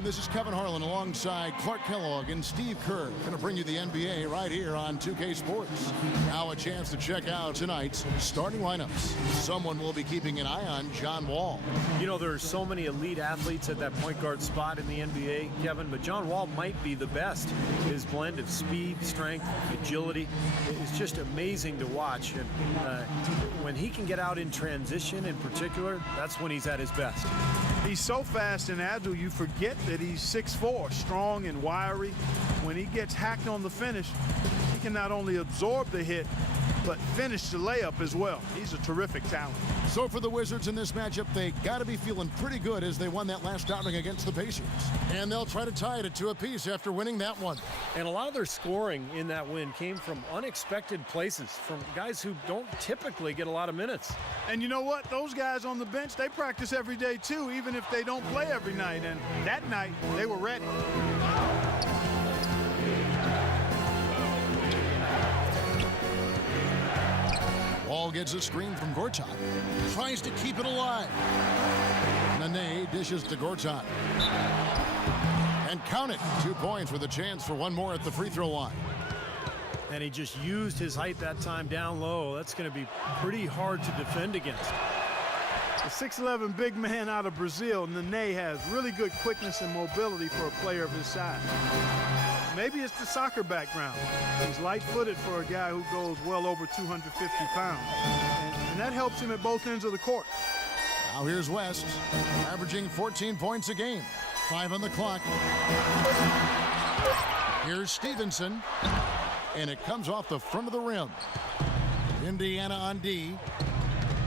This is Kevin Harlan alongside Clark Kellogg and Steve Kerr. Going to bring you the NBA right here on 2K Sports. Now a chance to check out tonight's starting lineups. Someone will be keeping an eye on John Wall. You know, there's so many elite athletes at that point guard spot in the NBA, Kevin, but John Wall might be the best. His blend of speed, strength, agility is just amazing to watch. And when he can get out in transition in particular, that's when he's at his best. He's so fast and agile, you forget that he's 6'4", strong and wiry. When he gets hacked on the finish, he can not only absorb the hit, but finish the layup as well. He's a terrific talent. So for the Wizards in this matchup, they got to be feeling pretty good as they won that last outing against the Pacers. And they'll try to tie it at 2 apiece after winning that one. And a lot of their scoring in that win came from unexpected places, from guys who don't typically get a lot of minutes. And you know what? Those guys on the bench, they practice every day too, even if they don't play every night. And that night, they were ready. Wall gets a screen from Gortat. Tries to keep it alive. Nene dishes to Gortat. And count it. 2 points with a chance for one more at the free throw line. And he just used his height that time down low. That's going to be pretty hard to defend against. The 6'11" big man out of Brazil, Nene, has really good quickness and mobility for a player of his size. Maybe it's the soccer background. He's light-footed for a guy who goes well over 250 pounds. And that helps him at both ends of the court. Now here's West, averaging 14 points a game. 5 on the clock. Here's Stevenson. And it comes off the front of the rim. Indiana on D.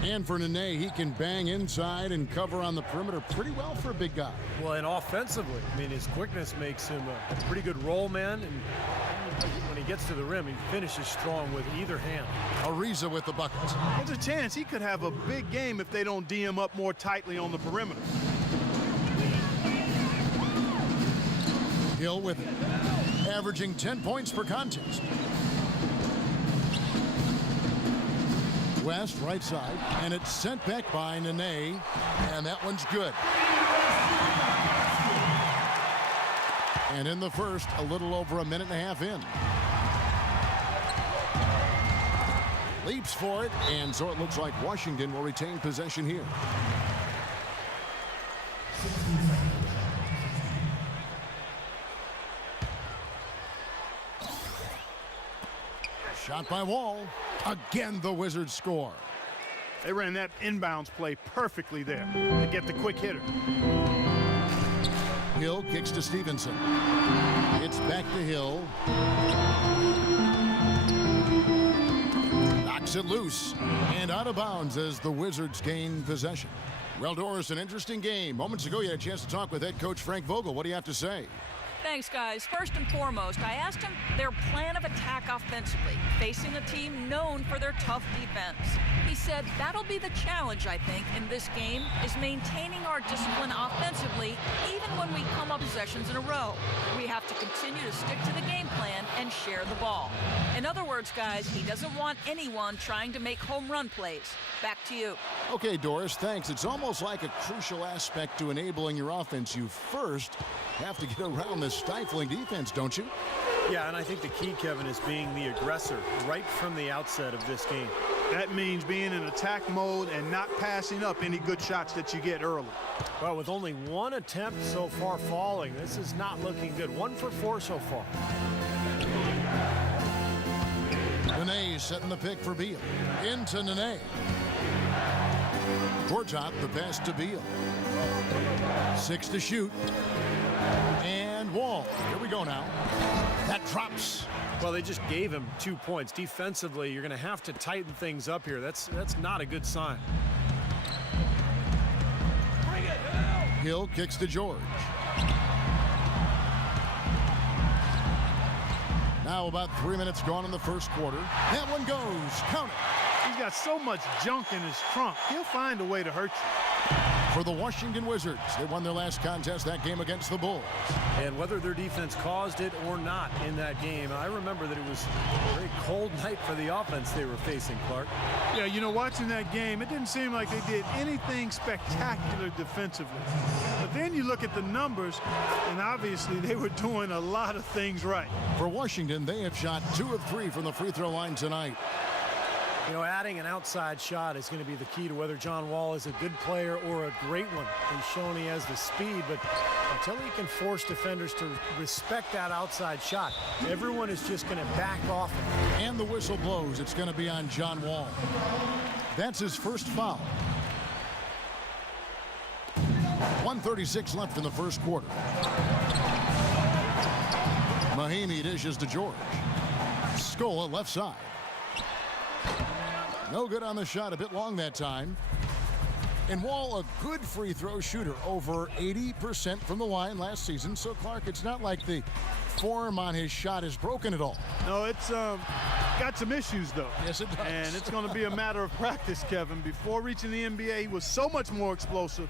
And for Nene, he can bang inside and cover on the perimeter pretty well for a big guy. Well, and offensively, I mean, his quickness makes him a pretty good roll man. And when he gets to the rim, he finishes strong with either hand. Ariza with the buckets. There's a chance he could have a big game if they don't D him up more tightly on the perimeter. Hill with it, averaging 10 points per contest. West, right side, and it's sent back by Nene, and that one's good. And in the first, a little over a minute and a half in. Leaps for it, and so it looks like Washington will retain possession here. Shot by Wall. Again, the Wizards score. They ran that inbounds play perfectly there to get the quick hitter. Hill kicks to Stevenson. It's back to Hill. Knocks it loose and out of bounds as the Wizards gain possession. Well, Doris, an interesting game. Moments ago, you had a chance to talk with head coach Frank Vogel. What do you have to say? Thanks, guys. First and foremost, I asked him their plan of attack offensively, facing a team known for their tough defense. He said that'll be the challenge, I think, in this game, is maintaining our discipline offensively, even when we come up possessions in a row. We have to continue to stick to the game plan and share the ball. In other words, guys, he doesn't want anyone trying to make home run plays. Back to you. Okay, Doris, thanks. It's almost like a crucial aspect to enabling your offense. You first have to get around this stifling defense, don't you? Yeah, and I think the key, Kevin, is being the aggressor right from the outset of this game. That means being in attack mode and not passing up any good shots that you get early. Well, with only one attempt so far falling, this is not looking good. 1 for 4 so far. Nene setting the pick for Beal. Into Nene. Gortat, the pass to Beal. 6 to shoot. And Wall. Here we go now. That drops. Well, they just gave him 2 points. Defensively, you're going to have to tighten things up here. That's not a good sign. Hill kicks to George. Now about 3 minutes gone in the first quarter. That one goes. Count it. He's got so much junk in his trunk. He'll find a way to hurt you. for the Washington Wizards. They won their last contest, that game against the Bulls. And whether their defense caused it or not in that game, I remember that it was a very cold night for the offense they were facing, Clark. Yeah, you know, watching that game, it didn't seem like they did anything spectacular defensively. But then you look at the numbers, and obviously they were doing a lot of things right. For Washington, they have shot 2 of 3 from the free throw line tonight. You know, adding an outside shot is going to be the key to whether John Wall is a good player or a great one. He's shown he has the speed, but until he can force defenders to respect that outside shot, everyone is just going to back off him. And the whistle blows. It's going to be on John Wall. That's his first foul. 1:36 left in the first quarter. Mahinmi dishes to George. Scola left side. No good on the shot, a bit long that time. And Wall, a good free throw shooter, over 80% from the line last season. So, Clark, it's not like the form on his shot is broken at all. No, it's got some issues, though. Yes, it does. And it's going to be a matter of practice, Kevin. Before reaching the NBA, he was so much more explosive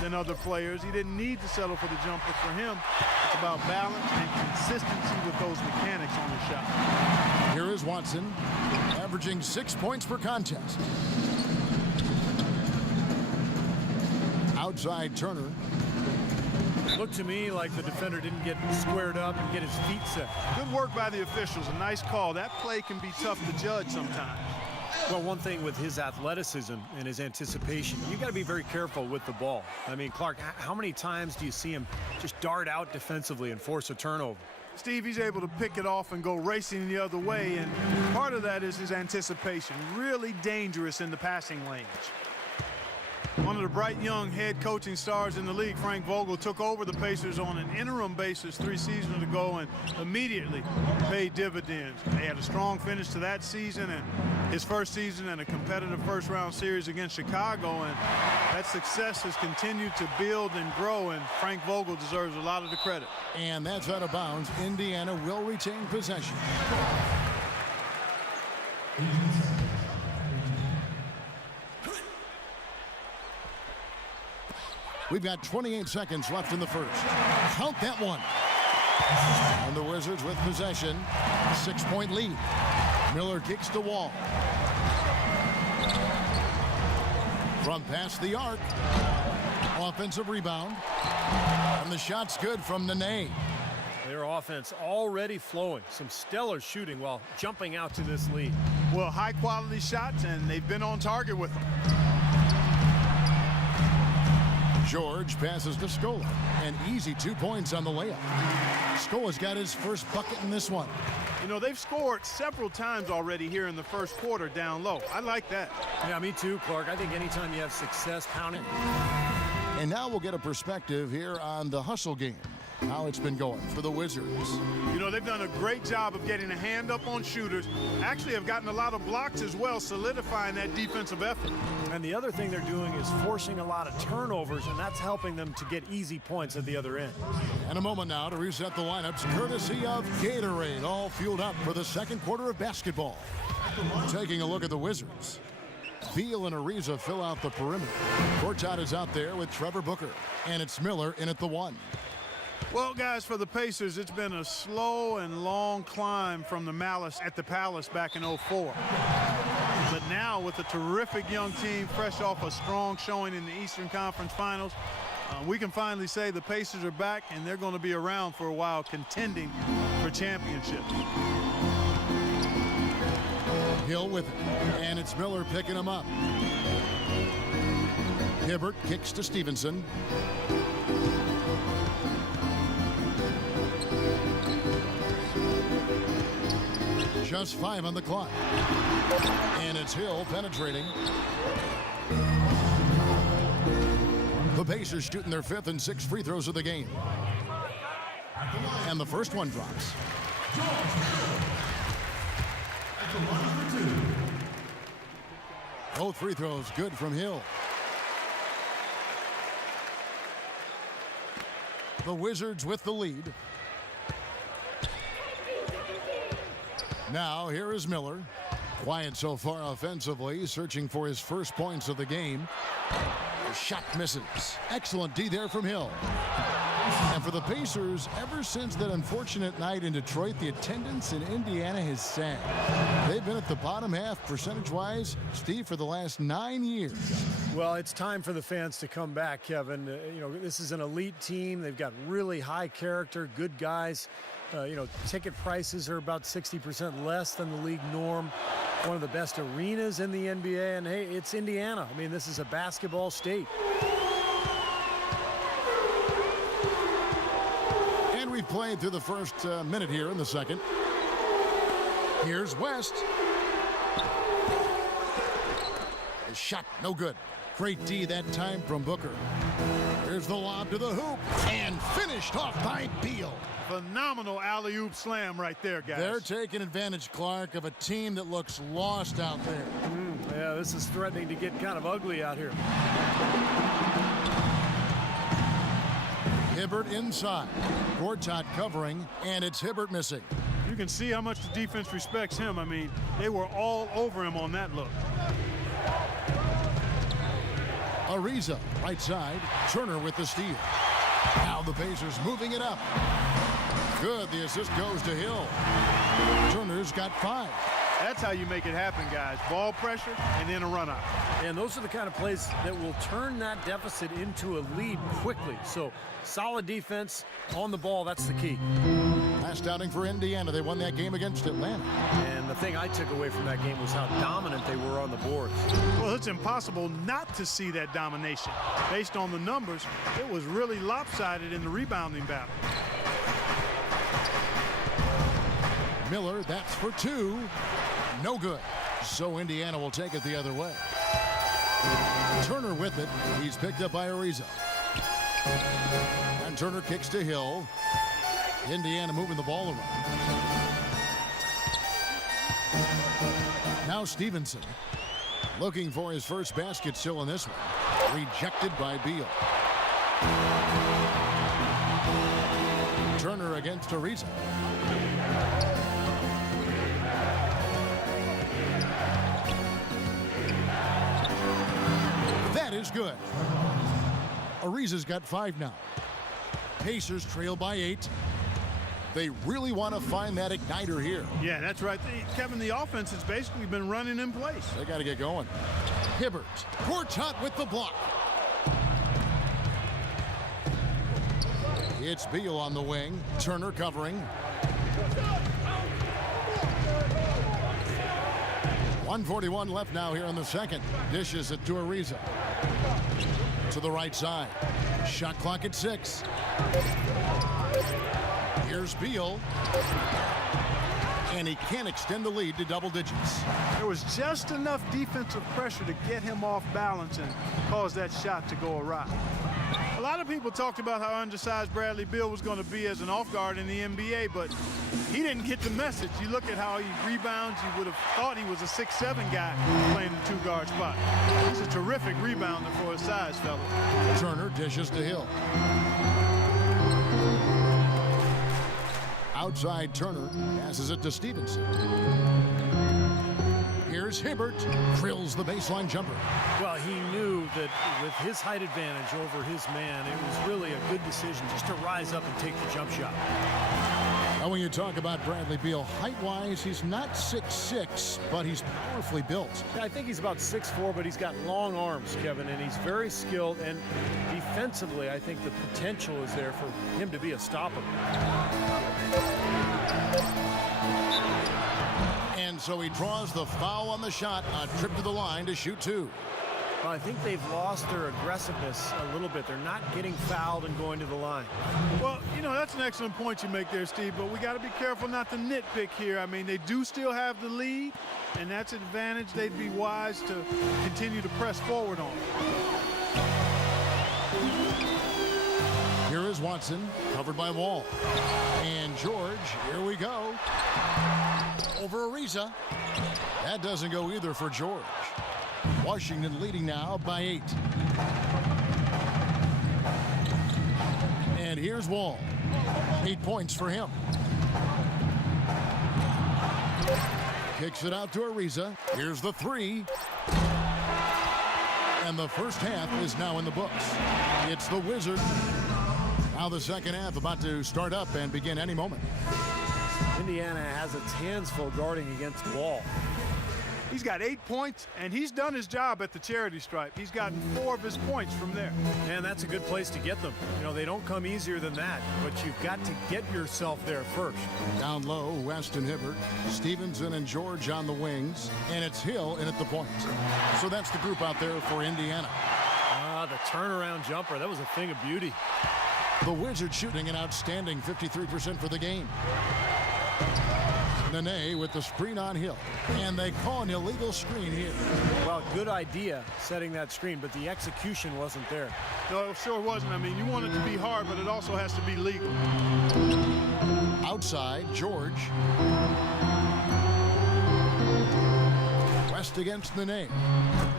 than other players. He didn't need to settle for the jumper. For him, it's about balance and consistency with those mechanics on his shot. Here is Watson, averaging 6 points per contest. Outside Turner. Looked to me like the defender didn't get squared up and get his feet set. Good work by the officials. A nice call. That play can be tough to judge sometimes. Well, one thing with his athleticism and his anticipation, you got to be very careful with the ball. I mean, Clark, how many times do you see him just dart out defensively and force a turnover? Steve, he's able to pick it off and go racing the other way, and part of that is his anticipation. Really dangerous in the passing lanes. One of the bright young head coaching stars in the league, Frank Vogel, took over the Pacers on an interim basis 3 seasons ago and immediately paid dividends. They had a strong finish to that season and his first season in a competitive first-round series against Chicago, and that success has continued to build and grow, and Frank Vogel deserves a lot of the credit. And that's out of bounds. Indiana will retain possession. We've got 28 seconds left in the first. Count that one. And the Wizards with possession. 6-point lead. Miller kicks to Wall. From past the arc. Offensive rebound. And the shot's good from Nene. Their offense already flowing. Some stellar shooting while jumping out to this lead. Well, high-quality shots, and they've been on target with them. George passes to Scola. An easy 2 points on the layup. Scola's got his first bucket in this one. You know, they've scored several times already here in the first quarter down low. I like that. Yeah, me too, Clark. I think anytime you have success pounding. And now we'll get a perspective here on the hustle game. How it's been going for the Wizards. You know, they've done a great job of getting a hand up on shooters. Actually have gotten a lot of blocks as well, solidifying that defensive effort. And the other thing they're doing is forcing a lot of turnovers, and that's helping them to get easy points at the other end. And a moment now to reset the lineups, courtesy of Gatorade, all fueled up for the second quarter of basketball. Taking a look at the Wizards. Beal and Ariza fill out the perimeter. Gortat is out there with Trevor Booker, and it's Miller in at the 1. Well, guys, for the Pacers, it's been a slow and long climb from the Malice at the Palace back in '04. But now, with a terrific young team fresh off a strong showing in the Eastern Conference Finals, we can finally say the Pacers are back, and they're going to be around for a while contending for championships. Hill with it, and it's Miller picking him up. Hibbert kicks to Stevenson. Just 5 on the clock. And it's Hill penetrating. The Pacers shooting their 5th and 6th free throws of the game. And the first one drops. Both free throws good from Hill. The Wizards with the lead. Now here is Miller. Quiet so far offensively, searching for his first points of the game. The shot misses. Excellent D there from Hill. And for the Pacers, ever since that unfortunate night in Detroit, the attendance in Indiana has sagged. They've been at the bottom half percentage-wise, Steve, for the last 9 years. Well, it's time for the fans to come back, Kevin. This is an elite team. They've got really high character, good guys. Ticket prices are about 60% less than the league norm. One of the best arenas in the NBA, and hey, it's Indiana. I mean, this is a basketball state. And we've played through the first minute here in the second. Here's West. A shot, no good. Great D that time from Booker. Here's the lob to the hoop, and finished off by Beal. Phenomenal alley-oop slam right there, guys. They're taking advantage, Clark, of a team that looks lost out there. Yeah, this is threatening to get kind of ugly out here. Hibbert inside. Gortat covering, and it's Hibbert missing. You can see how much the defense respects him. I mean, they were all over him on that look. Ariza, right side. Turner with the steal. Now the Pacers moving it up. Good, the assist goes to Hill. Turner's got 5. That's how you make it happen, guys. Ball pressure and then a run out. And those are the kind of plays that will turn that deficit into a lead quickly. So solid defense on the ball, that's the key. Last outing for Indiana. They won that game against Atlanta. And the thing I took away from that game was how dominant they were on the boards. Well, it's impossible not to see that domination. Based on the numbers, it was really lopsided in the rebounding battle. Miller, that's for 2. No good. So Indiana will take it the other way. Turner with it. He's picked up by Ariza. And Turner kicks to Hill. Indiana moving the ball around. Now Stevenson. Looking for his first basket still in this one. Rejected by Beal. Turner against Ariza. That is good. Ariza's got 5 now. Pacers trail by 8. They really want to find that igniter here. Yeah, that's right. Kevin, the offense has basically been running in place. They got to get going. Hibbert. Gortat with the block. It's Beal on the wing. Turner covering. 1:41 left now here in the second. Dishes it to Ariza. To the right side. Shot clock at 6. Here's Beal. And he can't extend the lead to double digits. There was just enough defensive pressure to get him off balance and cause that shot to go awry. A lot of people talked about how undersized Bradley Beal was going to be as an off guard in the NBA, but he didn't get the message. You look at how he rebounds, you would have thought he was a 6'7" guy playing the 2-guard spot. He's a terrific rebounder for his size, fella. Turner dishes to Hill. Outside Turner passes it to Stevenson. Here's Hibbert. Drills the baseline jumper. Well, he knew that with his height advantage over his man, it was really a good decision just to rise up and take the jump shot. Now, when you talk about Bradley Beal, height-wise, he's not 6'6", but he's powerfully built. I think he's about 6'4", but he's got long arms, Kevin, and he's very skilled. And defensively, I think the potential is there for him to be a stopper. And so he draws the foul on the shot. A trip to the line to shoot 2. Well, I think they've lost their aggressiveness a little bit. They're not getting fouled and going to the line. Well, that's an excellent point you make there, Steve, but we got to be careful not to nitpick here. I mean, they do still have the lead, and that's an advantage they'd be wise to continue to press forward on. Here is Watson, covered by Wall. And George, here we go. Over Ariza. That doesn't go either for George. Washington leading now by 8. And here's Wall. 8 points for him. Kicks it out to Ariza. Here's the three. And the first half is now in the books. It's the Wizards. Now the second half about to start up and begin any moment. Indiana has its hands full guarding against Wall. He's got 8 points, and he's done his job at the charity stripe. He's gotten 4 of his points from there. And that's a good place to get them. You know, they don't come easier than that, but you've got to get yourself there first. Down low, West and Hibbert, Stevenson and George on the wings, and it's Hill in at the point. So that's the group out there for Indiana. The turnaround jumper, that was a thing of beauty. The Wizards shooting an outstanding 53% for the game. Nene with the screen on Hill, and they call an illegal screen here. Well, good idea setting that screen, but the execution wasn't there. No, it sure wasn't. I mean, you want it to be hard, but it also has to be legal. Outside, George. West against Nene.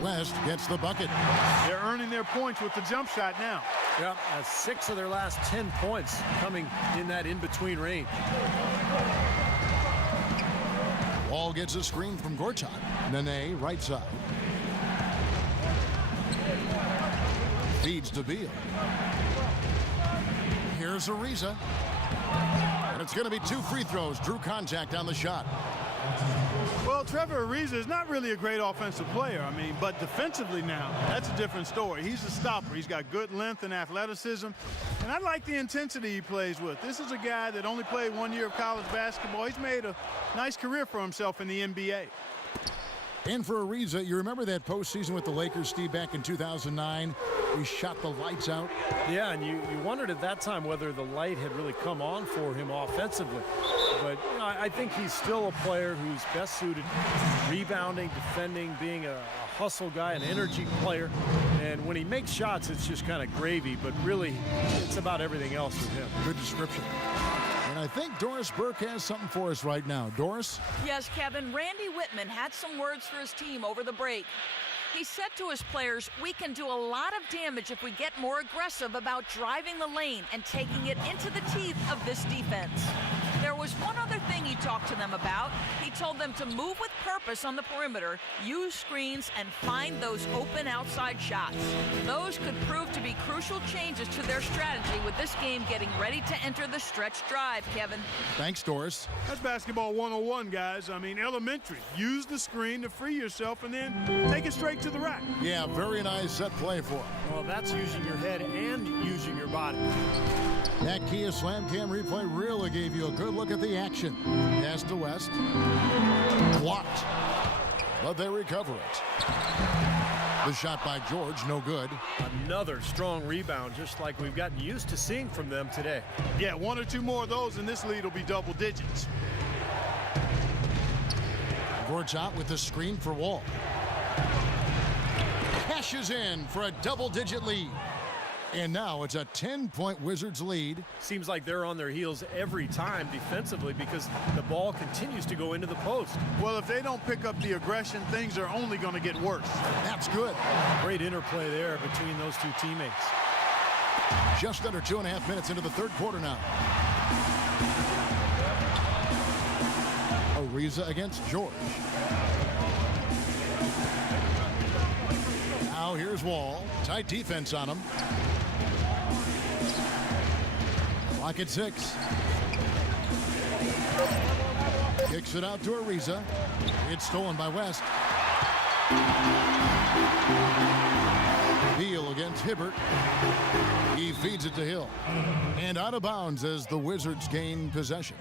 West gets the bucket. They're earning their points with the jump shot now. Yeah, 6 of their last 10 points coming in that in-between range. Wall gets a screen from Gortat. Nene, right side. Feeds to Beal. Here's Ariza. And it's going to be 2 free throws. Drew contact on the shot. Well, Trevor Ariza is not really a great offensive player. I mean, but defensively now, that's a different story. He's a stopper. He's got good length and athleticism. And I like the intensity he plays with. This is a guy that only played 1 year of college basketball. He's made a nice career for himself in the NBA. And for Ariza, you remember that postseason with the Lakers, Steve, back in 2009? He shot the lights out. Yeah, and you wondered at that time whether the light had really come on for him offensively. But you know, I think he's still a player who's best suited rebounding, defending, being a hustle guy, an energy player. And when he makes shots, it's just kind of gravy, but really it's about everything else with him. Good description. And I think Doris Burke has something for us right now. Doris? Yes, Kevin. Randy Whitman had some words for his team over the break. He said to his players, "We can do a lot of damage if we get more aggressive about driving the lane and taking it into the teeth of this defense." There was one other thing he talked to them about. He told them to move with purpose on the perimeter, use screens, and find those open outside shots. Those could prove to be crucial changes to their strategy with this game getting ready to enter the stretch drive, Kevin. Thanks, Doris. That's basketball 101, guys. I mean, elementary. Use the screen to free yourself and then take it straight to the rack. Yeah, very nice set play for him. Well, that's using your head and using your body. That Kia Slam Cam replay really gave you a good look at the action. Pass to West. Blocked. But they recover it. The shot by George, no good. Another strong rebound, just like we've gotten used to seeing from them today. Yeah, 1 or 2 more of those, and this lead will be double digits. Gortat with the screen for Wall. Cashes in for a double-digit lead. And now it's a 10-point Wizards lead. Seems like they're on their heels every time defensively because the ball continues to go into the post. Well, if they don't pick up the aggression, things are only going to get worse. That's good. Great interplay there between those two teammates. Just under 2.5 minutes into the third quarter now. Ariza against George. Now here's Wall. Tight defense on him. Clock at 6. Kicks it out to Ariza. It's stolen by West. Beal against Hibbert. He feeds it to Hill. And out of bounds as the Wizards gain possession.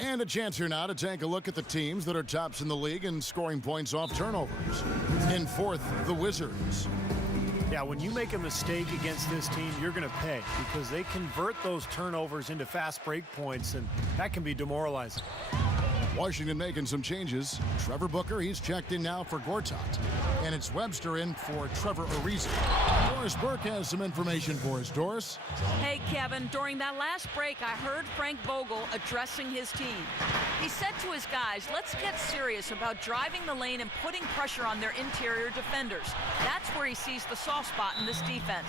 And a chance here now to take a look at the teams that are tops in the league in scoring points off turnovers. In fourth, the Wizards. Yeah, when you make a mistake against this team, you're going to pay because they convert those turnovers into fast break points, and that can be demoralizing. Washington making some changes. Trevor Booker, he's checked in now for Gortat. And it's Webster in for Trevor Ariza. Doris Burke has some information for us. Doris? Hey, Kevin, during that last break, I heard Frank Vogel addressing his team. He said to to his guys, let's get serious about driving the lane and putting pressure on their interior defenders. That's where he sees the soft spot in this defense.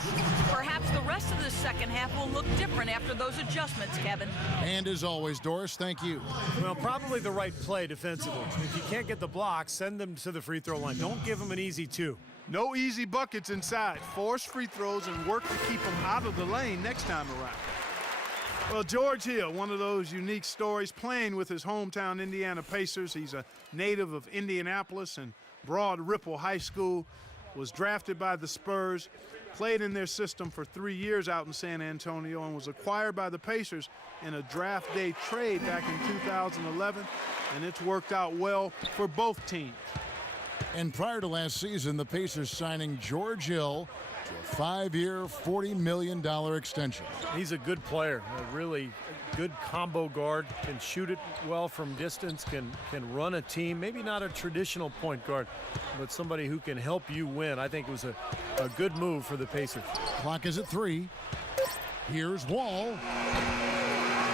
Perhaps the rest of the second half will look different after those adjustments, Kevin. And as always, Doris, thank you. Well, probably the right play defensively. If you can't get the block, send them to the free throw line. Don't give them an easy two. No easy buckets inside. Force free throws and work to keep them out of the lane next time around. Well, George Hill, one of those unique stories, playing with his hometown Indiana Pacers. He's a native of Indianapolis and Broad Ripple High School, was drafted by the Spurs, played in their system for 3 years out in San Antonio, and was acquired by the Pacers in a draft day trade back in 2011, and it's worked out well for both teams. And prior to last season, the Pacers signing George Hill to a 5-year, $40 million extension. He's a good player, a really good combo guard, can shoot it well from distance, can run a team. Maybe not a traditional point guard, but somebody who can help you win. I think it was a good move for the Pacers. Clock is at 3. Here's Wall.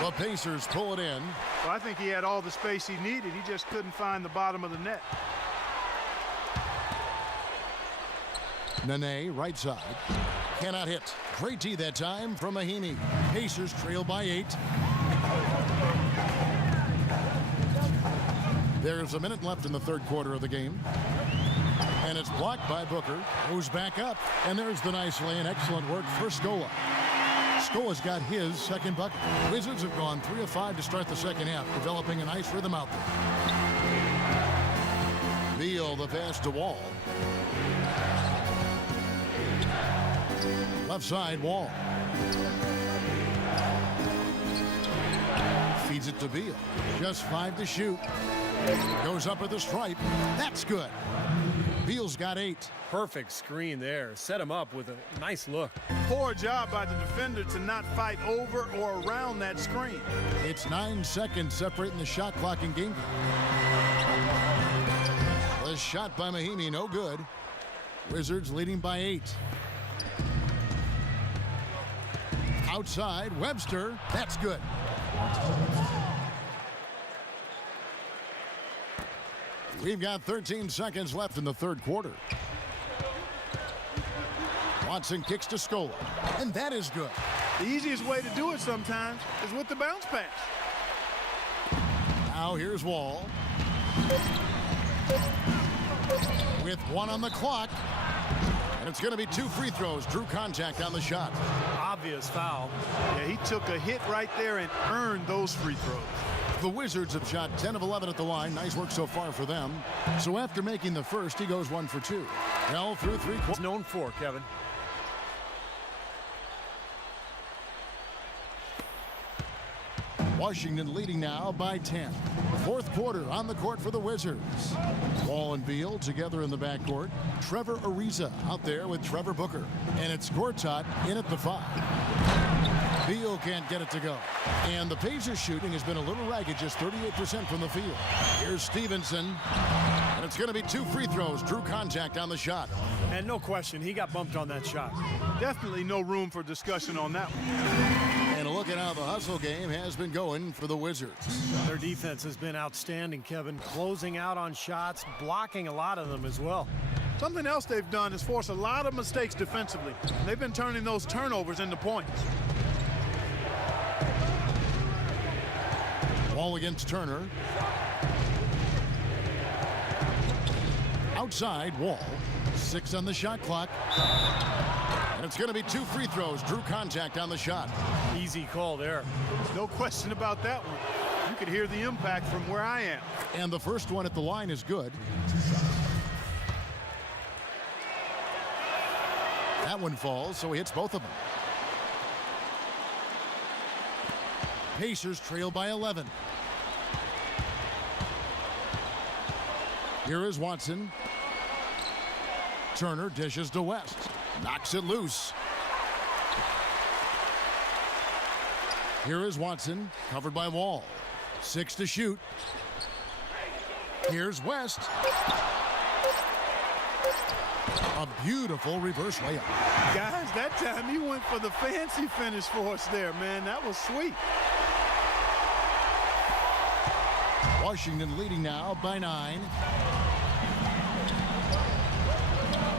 The Pacers pull it in. Well, I think he had all the space he needed. He just couldn't find the bottom of the net. Nene, right side. Cannot hit. Great D that time from Mahinmi. Pacers trail by 8. There's a minute left in the third quarter of the game. And it's blocked by Booker. Goes back up. And there's the nice lay and excellent work for Scola. Scola's got his second bucket. Wizards have gone 3 of 5 to start the second half, developing a nice rhythm out there. Beal, the pass to Wall. Left side, Wall. Feeds it to Beal. Just 5 to shoot. Goes up at the stripe. That's good. Beal's got 8. Perfect screen there. Set him up with a nice look. Poor job by the defender to not fight over or around that screen. It's 9 seconds separating the shot clock and game. The shot by Mahinmi, no good. Wizards leading by 8. Outside, Webster. That's good. We've got 13 seconds left in the third quarter. Watson kicks to Scola, and that is good. The easiest way to do it sometimes is with the bounce pass. Now here's Wall. With 1 on the clock. And it's going to be 2 free throws. Drew contact on the shot. Obvious foul. Yeah, he took a hit right there and earned those free throws. The Wizards have shot 10 of 11 at the line. Nice work so far for them. So after making the first, he goes 1 for 2. Well, through 3 quarters. It's known for, Kevin. Washington leading now by 10. Fourth quarter on the court for the Wizards. Wall and Beal together in the backcourt. Trevor Ariza out there with Trevor Booker. And it's Gortat in at the 5. Beal can't get it to go. And the Pacers shooting has been a little ragged, just 38% from the field. Here's Stevenson. And it's going to be 2 free throws. Drew contact on the shot. And no question, he got bumped on that shot. Definitely no room for discussion on that one. And a look at how the hustle game has been going for the Wizards. Their defense has been outstanding, Kevin. Closing out on shots, blocking a lot of them as well. Something else they've done is force a lot of mistakes defensively. They've been turning those turnovers into points. Wall against Turner. Outside, Wall. 6 on the shot clock. And it's going to be 2 free throws. Drew contact on the shot. Easy call there. No question about that one. You could hear the impact from where I am. And the first one at the line is good. That one falls, so he hits both of them. Pacers trail by 11. Here is Watson. Turner dishes to West. Knocks it loose. Here is Watson, covered by Wall. 6 to shoot. Here's West. A beautiful reverse layup. Guys, that time he went for the fancy finish for us there, man. That was sweet. Washington leading now by 9.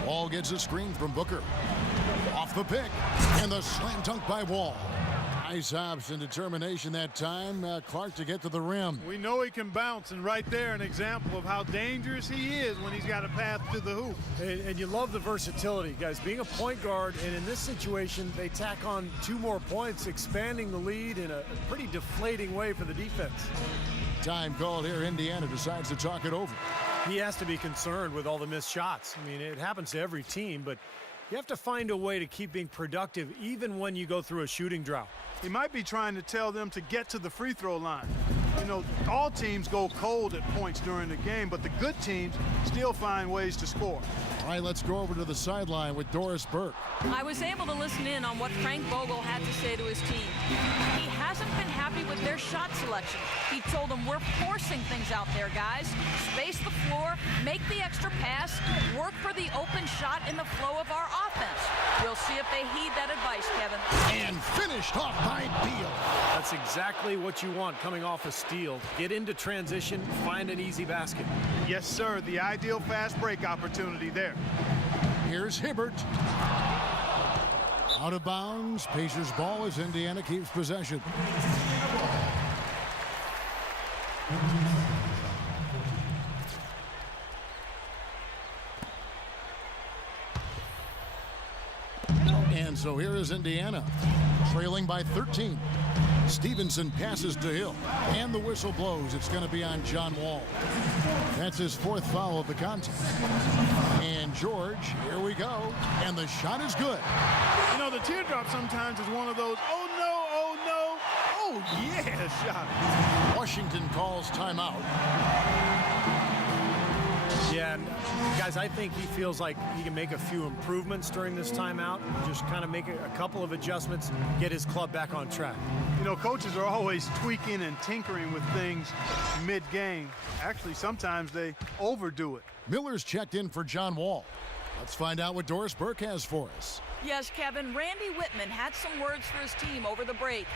Wall gets a screen from Booker. Off the pick, and the slam dunk by Wall. Nice hops and determination that time, Clark, to get to the rim. We know he can bounce, and right there an example of how dangerous he is when he's got a path to the hoop. And you love the versatility, guys. Being a point guard, and in this situation, they tack on 2 more points, expanding the lead in a pretty deflating way for the defense. Time called here. Indiana decides to talk it over. He has to be concerned with all the missed shots. I mean, it happens to every team, but you have to find a way to keep being productive even when you go through a shooting drought. He might be trying to tell them to get to the free throw line. You know, all teams go cold at points during the game, but the good teams still find ways to score. All right, let's go over to the sideline with Doris Burke. I was able to listen in on what Frank Vogel had to say to his team. He hasn't been happy with their shot selection. He told them, we're forcing things out there, guys. Space the floor, make the extra pass, work for the open shot in the flow of our offense. We'll see if they heed that advice, Kevin. And finished off by Beal. That's exactly what you want coming off a steal. Get into transition, find an easy basket. Yes, sir, the ideal fast break opportunity there. Here's Hibbert. Out of bounds. Pacers ball as Indiana keeps possession. And so here is Indiana, trailing by 13. Stevenson passes to Hill, and the whistle blows. It's going to be on John Wall. That's his 4th foul of the contest. And George, here we go, and the shot is good. You know, the teardrop sometimes is one of those, oh no, oh no, oh yeah shot. Washington calls timeout. Yeah, and guys, I think he feels like he can make a few improvements during this timeout, just kind of make a couple of adjustments, get his club back on track. You know, coaches are always tweaking and tinkering with things mid-game. Actually, sometimes they overdo it. Miller's checked in for John Wall. Let's find out what Doris Burke has for us. Yes, Kevin, Randy Whitman had some words for his team over the break.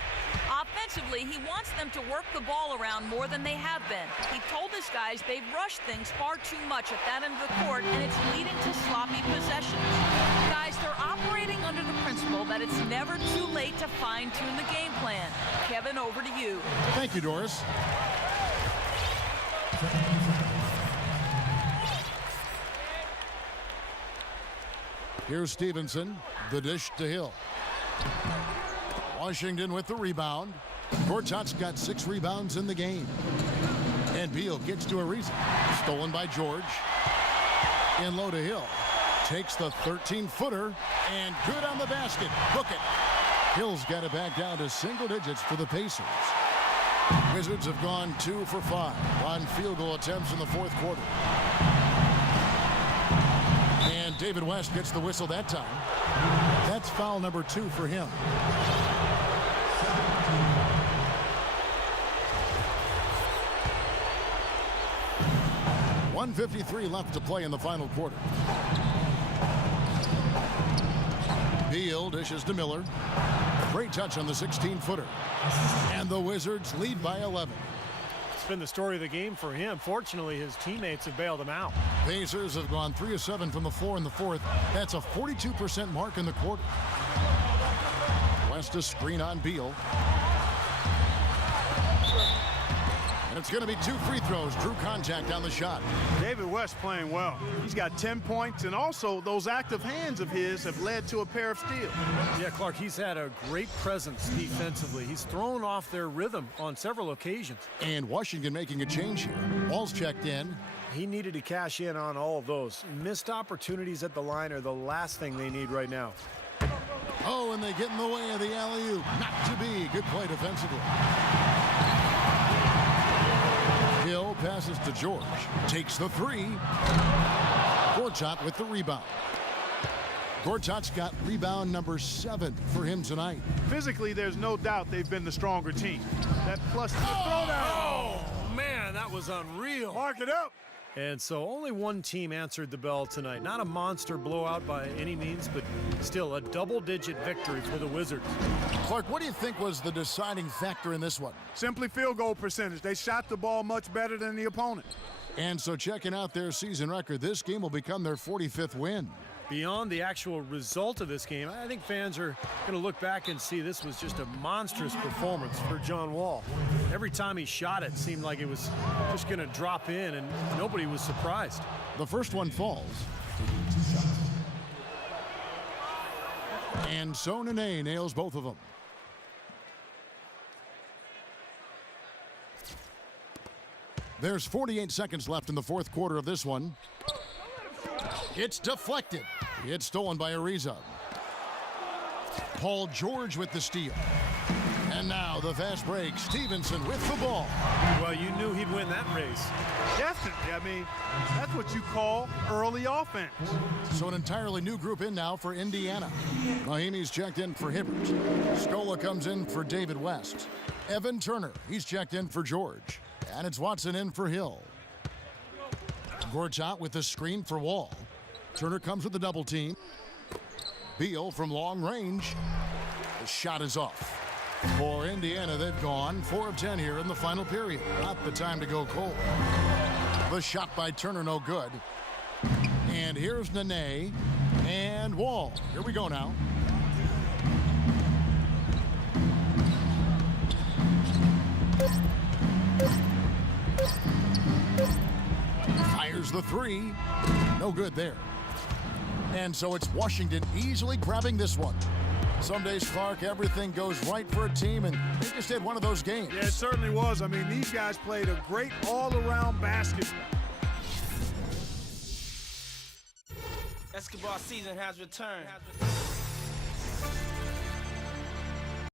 Offensively, he wants them to work the ball around more than they have been. He told his guys they've rushed things far too much at that end of the court, and it's leading to sloppy possessions. Guys, they're operating under the principle that it's never too late to fine-tune the game plan. Kevin, over to you. Thank you, Doris. Here's Stevenson, the dish to Hill. Washington with the rebound. Gortat's got 6 rebounds in the game. And Beal gets to Ariza. Stolen by George. In low to Hill. Takes the 13-footer and good on the basket. Book it. Hill's got it back down to single digits for the Pacers. Wizards have gone 2 for 5 on field goal attempts in the 4th quarter. And David West gets the whistle that time. That's foul number 2 for him. .153 left to play in the final quarter. Beal dishes to Miller. Great touch on the 16-footer. And the Wizards lead by 11. It's been the story of the game for him. Fortunately, his teammates have bailed him out. Pacers have gone 3 of 7 from the floor in the 4th. That's a 42% mark in the quarter. West a screen on Beal. And it's going to be 2 free throws. Drew contact on the shot. David West playing well. He's got 10 points, and also those active hands of his have led to a pair of steals. Yeah, Clark, he's had a great presence defensively. He's thrown off their rhythm on several occasions. And Washington making a change here. Wall's checked in. He needed to cash in on all of those. Missed opportunities at the line are the last thing they need right now. Oh, and they get in the way of the alley-oop. Not to be. Good play defensively. Hill passes to George. Takes the 3. Gortat with the rebound. Gortat's got rebound number 7 for him tonight. Physically, there's no doubt they've been the stronger team. That plus the throwdown. Oh, man, that was unreal. Mark it up. And so only one team answered the bell tonight. Not a monster blowout by any means, but still a double-digit victory for the Wizards. Clark, what do you think was the deciding factor in this one? Simply field goal percentage. They shot the ball much better than the opponent. And so checking out their season record, this game will become their 45th win. Beyond the actual result of this game, I think fans are going to look back and see this was just a monstrous performance for John Wall. Every time he shot it seemed like it was just going to drop in, and nobody was surprised. The first one falls. And so Nene nails both of them. There's 48 seconds left in the fourth quarter of this one. It's deflected. It's stolen by Ariza. Paul George with the steal. And now the fast break. Stevenson with the ball. Well, you knew he'd win that race. Definitely. I mean, that's what you call early offense. So an entirely new group in now for Indiana. Mahimi's checked in for Hibbert. Scola comes in for David West. Evan Turner, he's checked in for George. And it's Watson in for Hill. Gortat with the screen for Wall. Turner comes with the double team. Beal from long range. The shot is off. For Indiana, they've gone 4 of 10 here in the final period. Not the time to go cold. The shot by Turner, no good. And here's Nene and Wall. Here we go now. Fires the three. No good there. And so it's Washington easily grabbing this one. Some days, Clark, everything goes right for a team, and they just had one of those games. Yeah, it certainly was. I mean, these guys played a great all-around basketball. Basketball season has returned.